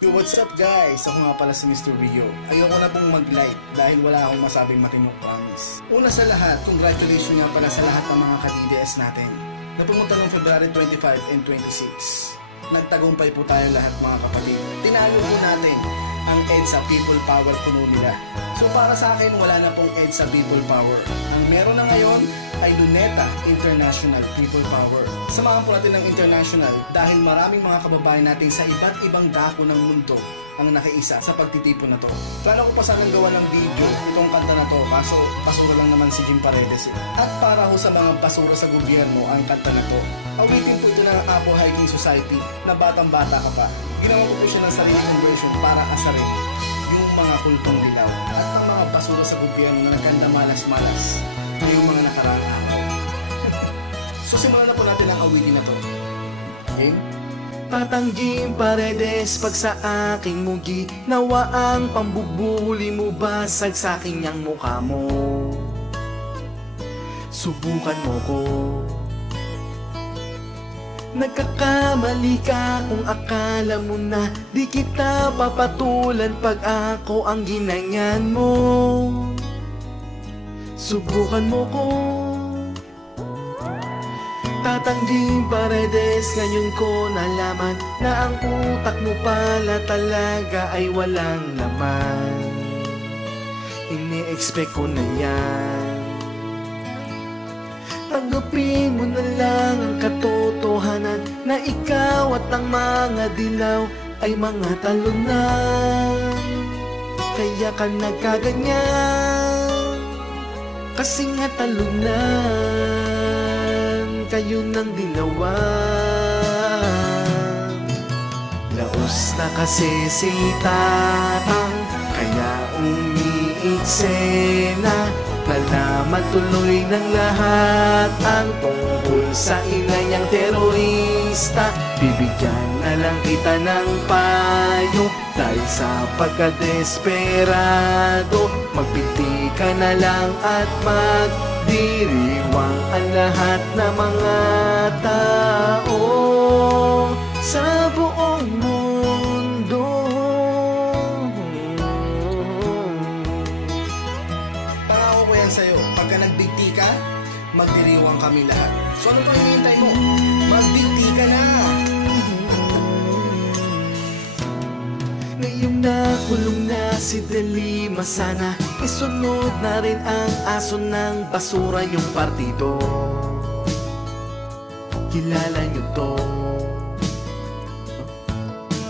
Yo, what's up guys? Ako nga pala si Mr. Rio. Ayoko na pong mag-live dahil wala akong masabing matinong promise. Una sa lahat, congratulations nga pala sa lahat ng mga ka-DDS natin na pumunta ng February 25 and 26. Nagtagumpay po tayo lahat mga kapatid. Tinalo po natin ang EDSA People Power puno nila. So para sa akin, wala na pong EDSA People Power. Ang meron na ngayon ay Luneta International People Power. Samahan po natin ng international dahil maraming mga kababayan natin sa iba't ibang dako ng mundo ang nakaisa sa pagtitipon na to. Plano ko pa sanang gawa ng video itong kanta na to, kaso basura lang naman si Jim Paredes. At para ho sa mga basura sa gobyerno ang kanta na to, awitin po ito ng Apo Hiking Society na batang-bata ka pa. Ginawa ko po siya ng sarili kong version para asarin yung mga kultong dilaw at ng mga basura sa gobyerno na nagkanda malas-malas ngayong mga nakaraang araw. So simulan na po natin ang awitin na to. Okay? Patang Jim Paredes, pag sa aking mugi nawa ang pambubuli mo basag sa aking yang mukha mo. Subukan mo ko. Nagkakamali ka kung akala mo na di kita papatulan pag ako ang ginanyan mo. Subukan mo ko. Tatang Jim Paredes, ngayon ko nalaman na ang utak mo pala talaga ay walang laman. Ini-expect ko na yan. Tanggapin mo na lang ang katotohanan na ikaw at ang mga dilaw ay mga talunan. Kaya ka nagkaganyan, kasi nga talunan kayo ng dilawan. Laos na kasi si Tatang, kaya umiiksena. Nalaman tuloy ng lahat ang tungkol sa inayang terorista. Bibigyan na lang kita ng payo dahil sa pagkadesperado. Magpiti ka na lang at magdiriwang ang lahat ng mga tao sa buong mundo. Pangako ko yan sa'yo, pagka nagbigti ka, magdiriwang kami lahat. So ano pang hinihintay mo? Magbigti ka na! Ngayong nakulong na si Delima, sana isunod na rin ang aso ng basura yung partido. Kilala nyo to.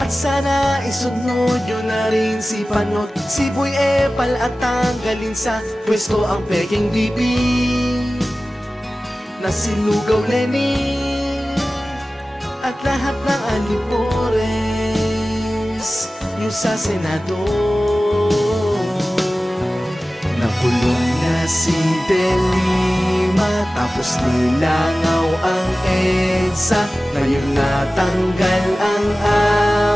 At sana isunod nyo na rin si Panot, si Boy Epal at tanggalin sa pwesto ang peking bibi na si Lugaw Lenny at lahat ng alipores yung sa Senado. Nakulong na si Delima, tapos nilangaw ang EDSA. Ngayon natanggal ang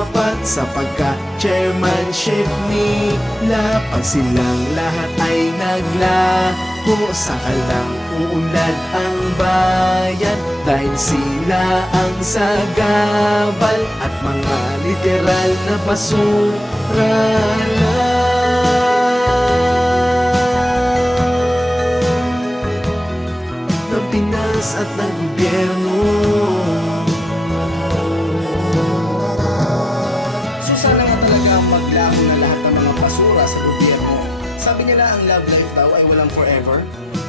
apat sa pagka-chairmanship nila. Pag silang lahat ay naglaho, saka lang uunlad ang bayan dahil sila ang sagabal at mga literal na basura lang ng Pinas at ng gobyerno. So sana nga talaga maglaho na lahat ng mga basura sa gobyerno. Sabi nila ang love life daw ay walang forever.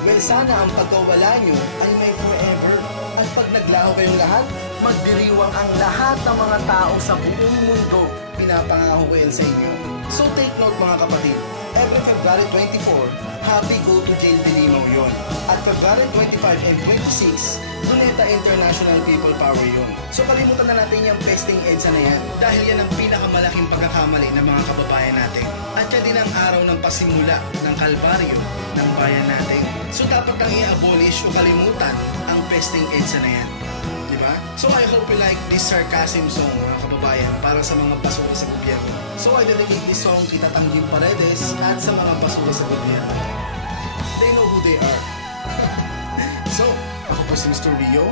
Well, sana ang pagkawala nyo ay may forever. At pag naglaho kayong lahat, magdiriwang ang lahat ng mga tao sa buong mundo. Pinapangako ko yan sa inyo. So take note mga kapatid, every February 24, Happy Go to Jail Dilimaw yun. At February 25 and 26, Luneta International People Power yun. So kalimutan na natin yung pesting EDSA na yan dahil yan ang pinakamalaking pagkakamali ng mga kababayan natin. At yan din ang araw ng pasimula ng kalbaryo ng bayan natin. So dapat nang i-abolish o kalimutan ang pesting EDSA na yan. Diba? So I hope you like this sarcasm song mga kababayan para sa mga basura sa gobyerno. So I dedicate this song kay Tatang Jim Paredes at sa mga basura sa gobyerno. They know who they are. So, ako po si Mr. Rio.